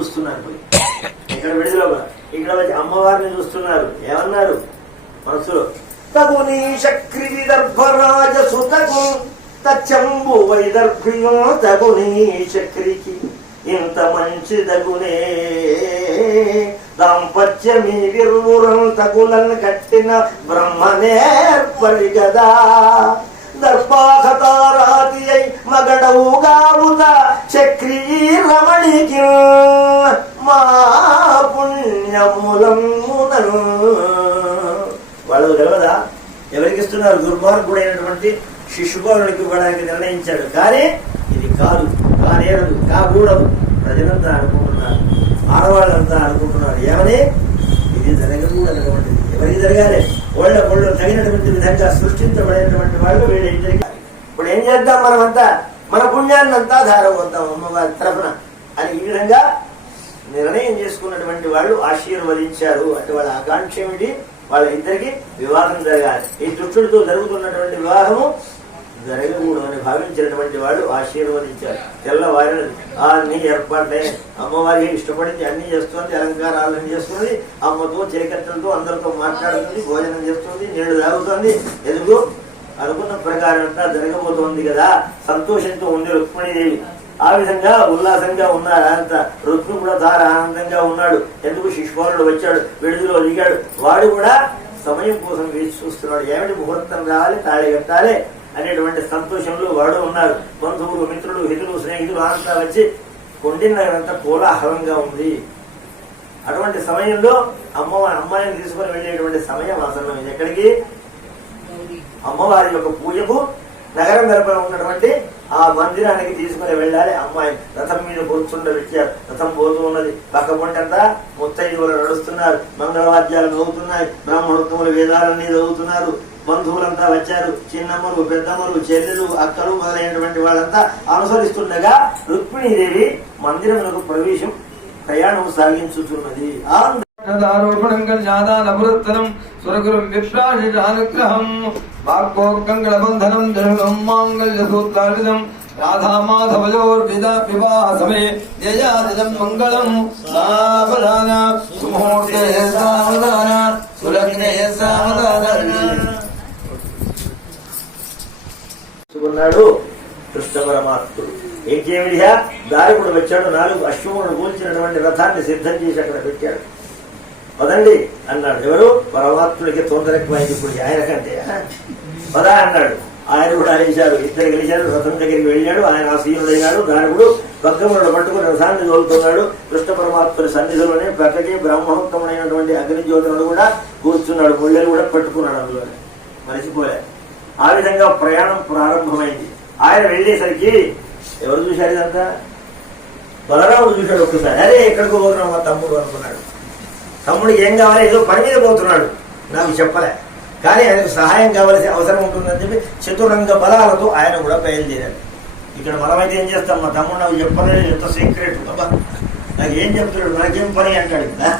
చూస్తున్నారు. ఇక్కడ విడుదల ఇక్కడ వచ్చి అమ్మవారిని చూస్తున్నారు. ఏమన్నారు మనసులో? తగుని చక్రి విదర్భరాజ సుతకు తచ్చంబు వైదర్భ్యం తగుని చక్రికి ఇంత మంచి దగునే దాంపత్యమీ విర్వురం తగులను కట్టిన బ్రహ్మనేర్పరి గదా దర్పాఖతారాతి అయి మగడవుగావుత చక్రీ రమణికి మా పుణ్యములమునను. వాళ్ళు తెలియదా ఎవరికి ఇస్తున్నారు? దుర్మార్గుడైనటువంటి శిశుపాలునికి ఇవ్వడానికి నిర్ణయించాడు. కానీ ఇది కాదు, కానేరదు, కాకూడదు. ప్రజలంతా అనుకుంటున్నారు, ఆడవాళ్ళంతా అనుకుంటున్నారు. ఏమని? ఇది జరగకూడనటువంటిది. ఎవరికి జరగాలి? ఒళ్ళు తగినటువంటి విధంగా సృష్టించబడినటువంటి వాళ్ళు వీళ్ళు జరిగారు. ఇప్పుడు ఏం చేద్దాం? మనమంతా మన పుణ్యాన్ని అంతా ధారపోద్దాం అమ్మవారి తరఫున అని ఈ విధంగా నిర్ణయం చేసుకున్నటువంటి వాళ్ళు ఆశీర్వదించారు. అంటే వాళ్ళ ఆకాంక్ష ఏమిటి? వాళ్ళ ఇద్దరికి వివాహం జరగాలి. ఈ దుష్టుడితో జరుగుతున్నటువంటి వివాహము జరగకూడదు అని భావించినటువంటి వాళ్ళు ఆశీర్వదించారు. తెల్లవారినది అన్ని ఏర్పాట్లే. అమ్మవారికి ఇష్టపడింది, అన్ని చేస్తుంది, అలంకారాలన్నీ చేస్తుంది, అమ్మతో చేకత్తలతో అందరితో మాట్లాడుతుంది, భోజనం చేస్తుంది, నీళ్లు తాగుతుంది. ఎందుకు? అనుకున్న ప్రకారం అంతా జరగబోతోంది కదా. సంతోషంతో ఉంది రుక్మిణీదేవి. ఆ విధంగా ఉల్లాసంగా ఉన్నారు. అంత రుక్మి కూడా చాలా ఆనందంగా ఉన్నాడు. ఎందుకు? శిశుపాలుడు వచ్చాడు, విడుదల దిగాడు. వాడు కూడా సమయం కోసం వేచి చూస్తున్నాడు. ఏమిటి? ముహూర్తం రావాలి, తాళి కట్టాలి అనేటువంటి సంతోషంలో వాడు ఉన్నారు. బంధువులు, మిత్రులు, హితులు, స్నేహితులు అంతా వచ్చి కొండినంతా కోలాహలంగా ఉంది. అటువంటి సమయంలో అమ్మాయిని తీసుకుని వెళ్ళేటువంటి సమయం ఆసనం. ఎక్కడికి? అమ్మవారి యొక్క పూజకు నగరం వెలుపల ఉన్నటువంటి ఆ మందిరానికి తీసుకుని వెళ్ళాలి. అమ్మాయి రథం మీద కూర్చుండబెట్టారు. రథం పోతూ ఉన్నది. పక్క పొంటంతా ముత్తైదువులు నడుస్తున్నారు. మంగళవాద్యాలు మోగుతున్నాయి. బ్రాహ్మణోత్తములు వేదాలన్నీ చదువుతున్నారు. బంధువులంతా వచ్చారు. చిన్నమ్మలు, పెద్దమ్మలు, చెల్లెలు, అక్కలు మొదలైనటువంటి వాళ్ళంతా అనుసరిస్తుండగా రుక్మిణీదేవి మందిరములకు ప్రయాణం సాగించుతున్నది. ఆరోపణం కళ్యాదానపురత్తరం సురగురుం విప్రాశిషానుగ్రహం వాక్కోకంగళబంధనం జనులం మాంగళ్య సూత్రార్జితం రాధామాధవయోర్విద వివాహ సమయే జయాదిదం మంగళం సావధాన సుముహూర్తే సావధాన సులగ్నే సావధాన. ఉన్నాడు కృష్ణ పరమాత్ముడు. ఏకేమిడియా దారికుడు వచ్చాడు. 4 అశ్వములను కూల్చినటువంటి రథాన్ని సిద్ధం చేసి అక్కడ పెట్టాడు. పదండి అన్నాడు. ఎవరు? పరమాత్ముడికి తొందర ఎక్కువైంది ఇప్పుడు ఆయన కంటే. పదా అన్నాడు. ఆయన కూడా అనేశారు. ఇద్దరు గెలిచారు. రథం దగ్గరికి వెళ్ళాడు. ఆయన ఆసీనుడైనాడు. దారికుడు భక్తములను పట్టుకుని రథాన్ని తోలుతున్నాడు. కృష్ణ పరమాత్ముడి సన్నిధిలోనే ప్రక్కకి బ్రాహ్మణోత్తముడైనటువంటి అగ్నిజ్యోతుడు కూడా కూర్చున్నాడు. ముళ్ళని కూడా పట్టుకున్నాడు. అందులోనే మరిచిపోలే. ఆ విధంగా ప్రయాణం ప్రారంభమైంది. ఆయన వెళ్ళేసరికి ఎవరు చూశారు? ఇదంతా బలరాముడు చూశాడు. ఒక్కసారి అరే ఎక్కడికి పోతున్నావు మా తమ్ముడు అనుకున్నాడు. తమ్ముడికి ఏం కావాలి? ఏదో పని మీద పోతున్నాడు, నాకు చెప్పలే. కానీ ఆయనకు సహాయం కావాల్సిన అవసరం ఉంటుందని చెప్పి చతురంగ బలాలతో ఆయన కూడా బయలుదేరాడు. ఇక్కడ మనమైతే ఏం చేస్తాం? మా తమ్ముడు నాకు చెప్పలేదు, ఎంత సీక్రెట్ అబ్బా, నాకు ఏం చెప్తున్నాడు, మనకేం పని అంటాడు కదా.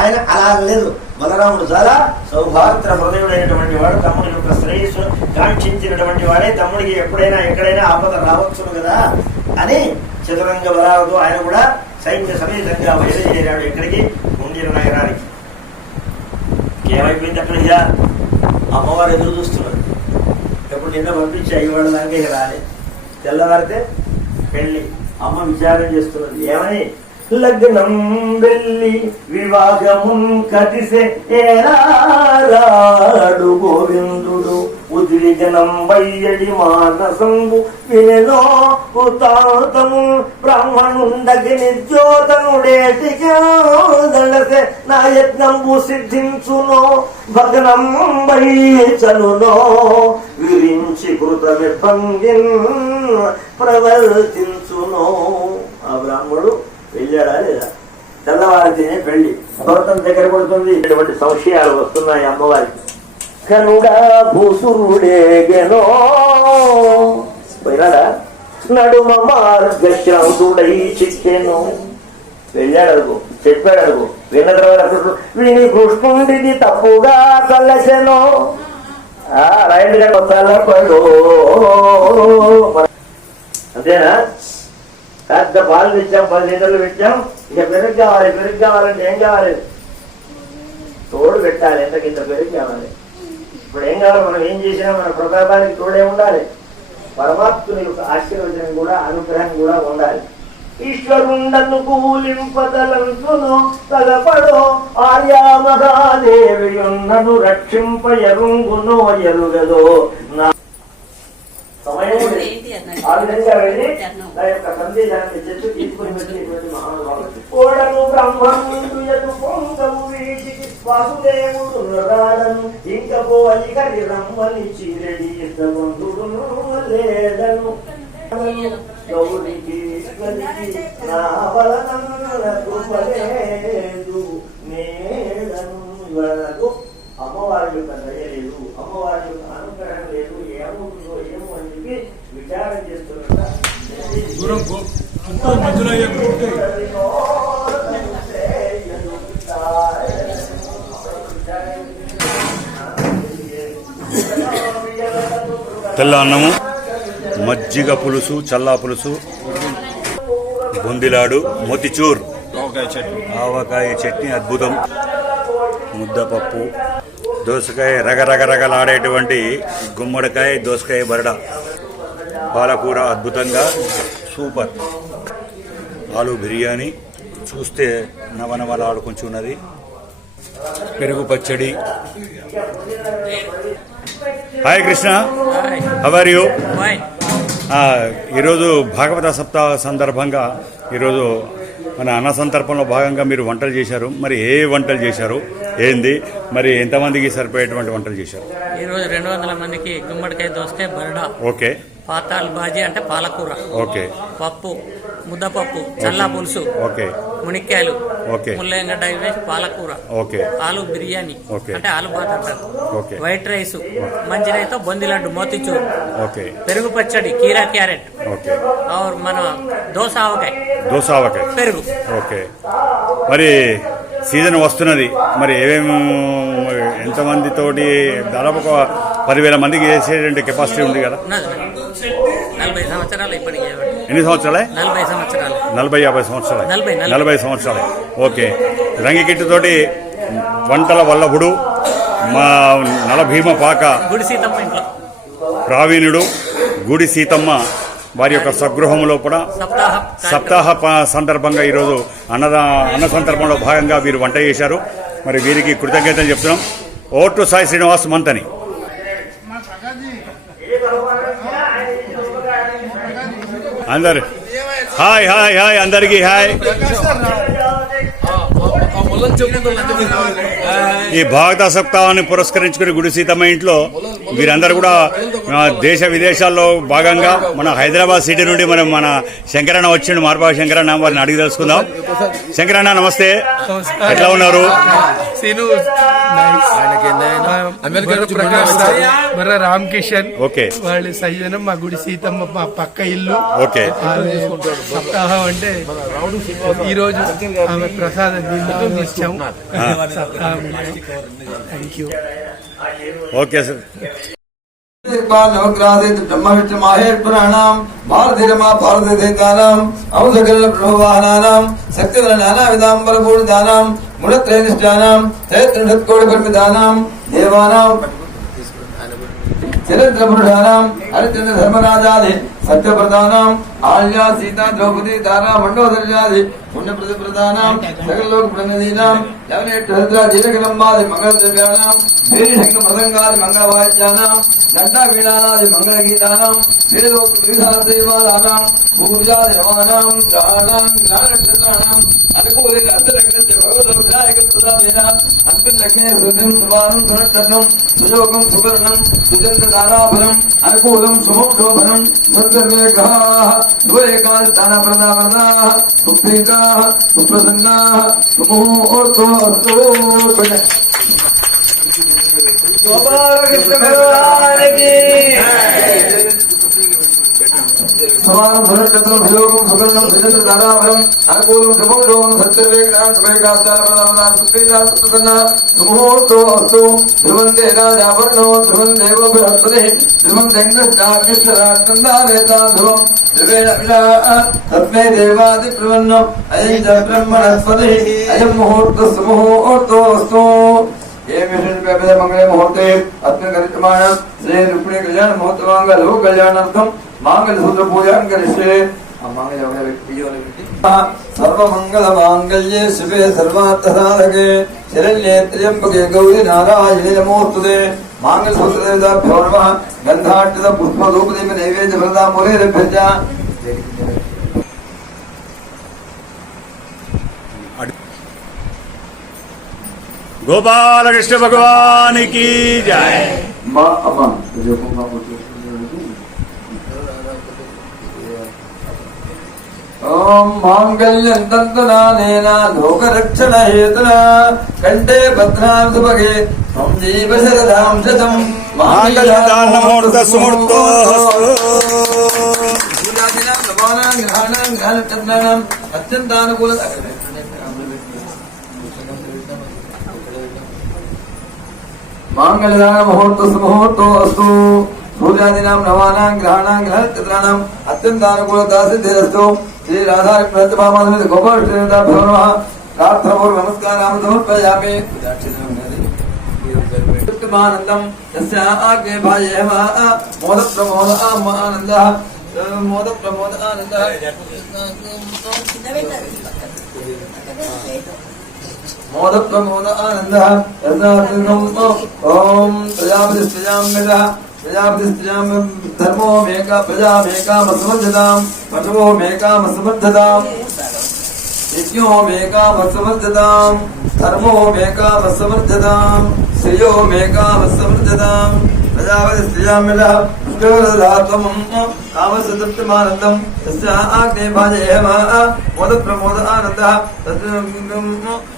ఆయన అలా లేదు. బలరాముడు చాలా సౌభాగ్య హృదయుడైనటువంటి వాడు. తమ్ముడి యొక్క శ్రేయస్సు కాంక్షించినటువంటి వాడే. తమ్ముడికి ఎప్పుడైనా ఎక్కడైనా ఆపద రావచ్చును కదా అని చతురంగ బలాలతో ఆయన కూడా సైన్య సమేతంగా బయలుదేరాడు. ఎక్కడికి? కుండిన నగరానికి. ఏమైపోయింది అక్కడ? అమ్మవారు ఎదురు చూస్తున్నారు. ఎప్పుడు నిన్న పంపించి అయ్యేవాడు దాకా ఇక రాలేదు. తెల్లవారితే పెళ్లి. అమ్మ విచారం చేస్తున్నది. ఏమని? లగ్నం వెళ్ళి వివాహమున్ కటిసే ఏరాడు గోవిందుడు ఉద్విగనం వయ్యడి మానసంబు వినెనో ఉతాతము బ్రాహ్మణుండగి నిర్జ్యోతనుడేటికి దళసే నా యత్నంబు సిద్ధించునో భగ్నం వైచనునో విరించి కృతమిర్భంగిన్ ప్రవర్తించునో. ఆ బ్రాహ్మణుడు వెళ్ళాడా లేదా? తెల్లవారితేనే పెళ్లి. ముహూర్తం దగ్గర పడుతుంది. ఇటువంటి సంశయాలు వస్తున్నాయి అమ్మవారికి. కనుడా భూసురుడేగెనో పోయినాడా? నడుమ మార్గశాంతుడై చిక్కెను. వెళ్ళాడు అడుగు, చెప్పాడు అడుగు. విన్న తర్వాత విని కృష్ణుడిది తప్పుగా కలసెను. రైలు వస్తాడు అంతేనా? పెద్ద పాలు తెచ్చాం, 10 లీటర్లు పెట్టాం. ఇక పెరుగు కావాలి. పెరుగు కావాలంటే ఏం కావాలి? తోడు పెట్టాలి. ఎంతకింత పెరుగు కావాలి. ఇప్పుడు ఏం కావాలి? మనం ఏం చేసినా మన ప్రతాపానికి తోడే ఉండాలి. పరమాత్ముని యొక్క ఆశీర్వచనం కూడా, అనుగ్రహం కూడా ఉండాలి. ఈశ్వరుండను కూలింపదలంతును తలపడో ఆయా మహాదేవియున్నను రక్షింప ఎరుంగునో ఎరుగదో. నా సమయం ఆ విధంగా వెళ్ళి నా యొక్క సందేశాన్ని చెట్టు తీసుకుని వచ్చినటువంటి మహానుభావుడు ఓడను బ్రహ్మముందు పొంగము వీటికి వాసుదేవుడు రాడను ఇంక పోయి కరి రమ్మని చీరడి బంధుడును లేడను గౌరికి నా బలనకు పలేదు నేడను. ఇవాళ నాకు అమ్మవారి యొక్క దయ లేదు, అమ్మవారి యొక్క అనుగ్రహం లేదు, ఏమవుతుందో ఏమో అని చెప్పి విచారం చేస్తున్నా. తెల్ల అన్నము, మజ్జిగ పులుసు, చల్లా పులుసు, బొందిలాడు, మోతిచూర్, ఆవకాయ చట్నీ అద్భుతం, ముద్దపప్పు, దోసకాయ రగరగరగలాడేటువంటి గుమ్మడికాయ, దోసకాయ బరడ, పాలకూర అద్భుతంగా సూపర్, ఆలు బిర్యానీ చూస్తే నవనవలాడుకుంటున్నది, పెరుగు పచ్చడి. Hi Krishna, how are you? ఈరోజు భాగవత సప్తాహ సందర్భంగా ఈరోజు మన అన్న సంతర్పణలో భాగంగా మీరు వంటలు చేశారు. మరి ఏ వంటలు చేశారు, ఏంది, మరి ఎంతమందికి సరిపోయేటువంటి వంటలు చేశారు? ఈరోజు 200 మందికి గుమ్మడికాయ, దోసకాయ బరడా, ఓకే, పాతాల్ బాజీ అంటే పాలకూర, ఓకే, పప్పు, ముద్దపప్పు, చల్లా పులుసు, ఓకే, మునిక్కాయలు, ఓకే, ముల్లంగడ్డ వేసి పాలకూర, ఓకే, ఆలు బిర్యానీ, ఓకే, అంటే ఆలు బాత్ అంటారు, ఓకే, వైట్ రైస్, మంచినైతే బొంది లడ్డు, మోతిచూర్, ఓకే, పెరుగు పచ్చడి, కీరా క్యారెట్, ఓకే, और మన దోస ఆవకాయ, పెరుగు, ఓకే. మరి సీజన్ వస్తున్నది, మరి ఏమేమి ఎంతమంది తోటి దాదాపు ఒక 10,000 మందికి చేసేటువంటి కెపాసిటీ ఉంది కదా? 40 సంవత్సరాలు ఇప్పటికి. ఎన్ని సంవత్సరాలే? 40 సంవత్సరాలు. 40-50 సంవత్సరాలు. 40 సంవత్సరాలు. ఓకే. రంగికిట్టు తోటి వంటల వల్లభుడు, మా నలభీమ పాక గుడి సీతమ్మ ఇంట్లో ప్రావీణుడు, గుడి సీతమ్మ వారి యొక్క స్వగృహంలో కూడా సప్తాహ సందర్భంగా ఈరోజు అన్న సందర్భంలో భాగంగా వీరు వంట చేశారు. మరి వీరికి కృతజ్ఞతలు చెప్తున్నాం. ఓటు సాయి శ్రీనివాస్ మంతని. అందరు హాయ్ హాయ్ హాయ్, అందరికీ హాయ్. ఈ భాగవత సప్తాహాన్ని పురస్కరించుకుని గుడి సీతమ్మ ఇంట్లో వీరందరూ కూడా దేశ విదేశాల్లో భాగంగా మన హైదరాబాద్ సిటీ నుండి మన శంకరన్న వచ్చిండు, మార్పా శంకరన్న, వారిని అడిగి తెలుసుకుందాం. శంకరన్న నమస్తే, ఎట్లా ఉన్నారు? రామ్ కిషన్, ఓకే, వాళ్ళు సయ్యనం, మా గుడి సీతమ్మ మా పక్క ఇల్లు, ఓకే. సప్తాహం అంటే ఈ రోజు ఆమె ప్రసాదం ఇచ్చాము. Thank you. Okay sir. Brahma Vishnu మహేశ్వరాణం భారతీరమా భారతదేశానాం ఔషధ ప్రభానానాం శక్తిధర నానా విధాంబర పూర్ణానాం గుణత్రయనిష్టానాం త్రైత్రిషత్కోటి పరిమితానాం దేవానాం చరిత్ర పురుషానాం హరిచంద్ర ధర్మరాజాది సత్యప్రదానాం ఆళ్యా సీతా ద్రౌపది తారా మండోదర్యాది పుణ్య ప్రతిప్రదానాం సకలలోక ప్రణదీనాం లవనేట్ర దీర్ఘలంబాది మంగళద్రవ్యానాం వీరిశంగ మృదంగాది మంగళవాద్యానాం ఘంటా వీణానాది మంగళగీతానాం వేదోక్త వివిధానాం పూజాది రవాణాం గ్రహాణాం జ్ఞాననక్షత్రాణాం అనుకూలే అర్ధలగ్నస్య భగవతో వినాయక ప్రసాదేన అస్మిన్ లగ్నే శుద్ధం సువానం సునక్షత్రం సుయోగం సువర్ణం సుచంద్ర దానాఫలం అనుకూలం శుభం శోభనం స్వర్గర్మేఘాః దురేకాల్ దానప్రదాప్రదాః సుప్రీతాః సుప్రసన్నాః సుముహూర్తోऽస్తు. గోపాలకృష్ణ భగవానికి సమానం సురక్షితం సుయోగం సుగంధం సుజంత ధారావరం అనుకూలం శుభం శోభం సత్యవేగనాథ సుఖేకాస్తాలన్న సుముహూర్తో అస్తు ధ్రువంతే రాజాభరణో ధ్రువం దేవ బృహస్పతి ధ్రువం దైంగృష్ణాక్షరానందానేతా ధ్రువం ధ్రువేణ విషా తస్మై దేవాది ప్రవన్నం అయం చ బ్రహ్మణస్పతి అయం ముహూర్త సుముహూర్తో అస్తు मंगले मुहूर्ते अस्मिन् कार्यक्रमाय श्री रुक्मिणी कल्याण महोत्सवांगलो कल्याणार्थम मांगल्य सूत्र पूजा करिष्ये सर्वमंगल मांगल्ये शिवे सर्वार्थ साधके शरण्ये त्र्यंबके गौरी नारायणे नमोस्तुते मांगल्य सूत्र देवताभ्यो नमः गंधार्चित पुष्प धूपदीप नैवेद्य प्रदा मुरेभ्यश्च గోపాలకృష్ణ భగవానికి జై. ఓం మాంగళ్యం తంతునానేన లోకరక్షణ హేతునా కంఠే భద్రాం సుభగే త్వం జీవ శరదాం శతం మాంగళ్యదానముహూర్త సుముహూర్తోస్తు. అత్యంతానుకూల मांगल्यदान मुहूर्त सुमुहूर्तो अस्तु सूर्यादीनां नवानां ग्रहाणां ग्रहचित्राणां अत्यन्तानुकूलता सिद्धिरस्तु श्री राधा कृष्ण गोपालभ्यो नमः प्रार्थनापूर्वक नमस्कारान् समर्पयामि आनन्दं यस्य आज्ञे भायेव मोद प्रमोद आनन्दः मोद प्रमोद आनन्दः मोद प्रमोद आनन्दः ओम प्रजापतिस्त्रियाम्यतः प्रजापतिस्त्रियां धर्मो मेका प्रजामेकामसमर्थताम् पशवोमेकामसमर्थताम् यज्ञो मेकामसमर्थताम् धर्मो मेकामसमर्थताम् श्रियो मेकामसमर्थताम् प्रजापतिस्त्रियाम्यतः पुष्करदात्मम् कामसतृप्तमानन्दम् तस्य आग्ने भाजयेम मोद प्रमोद आनन्दः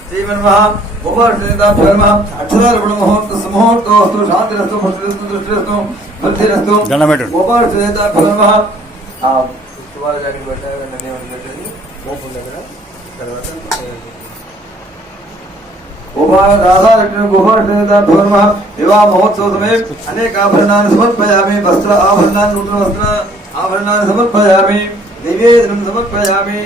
श्रीमन्मः गोपालभ्यो नमः अक्षरार्पण मुहूर्त सुमुहूर्तोस्तु शान्तिरस्तु पुष्टिरस्तु दृष्टिरस्तु बुद्धिरस्तु गोपालभ्यो नमः गोपालभ्यो नमः विवाह महोत्सव समय अनेक आभरणानि समर्पयामि वस्त्र आभरणानि नूतन वस्त्र आभरणानि समर्पयामि निवेदनं समर्पयामि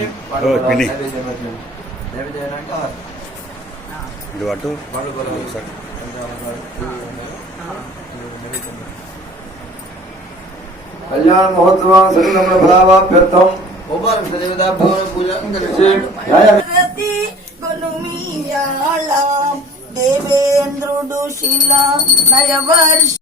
ఇటు అటు कल्याण महोत्सव सर्वनम्र फलावाप्यर्थम गोपालभ्यो पूजा करिष्ये गुनुमियाला देवेंद्रुडु शिला नयवर्ष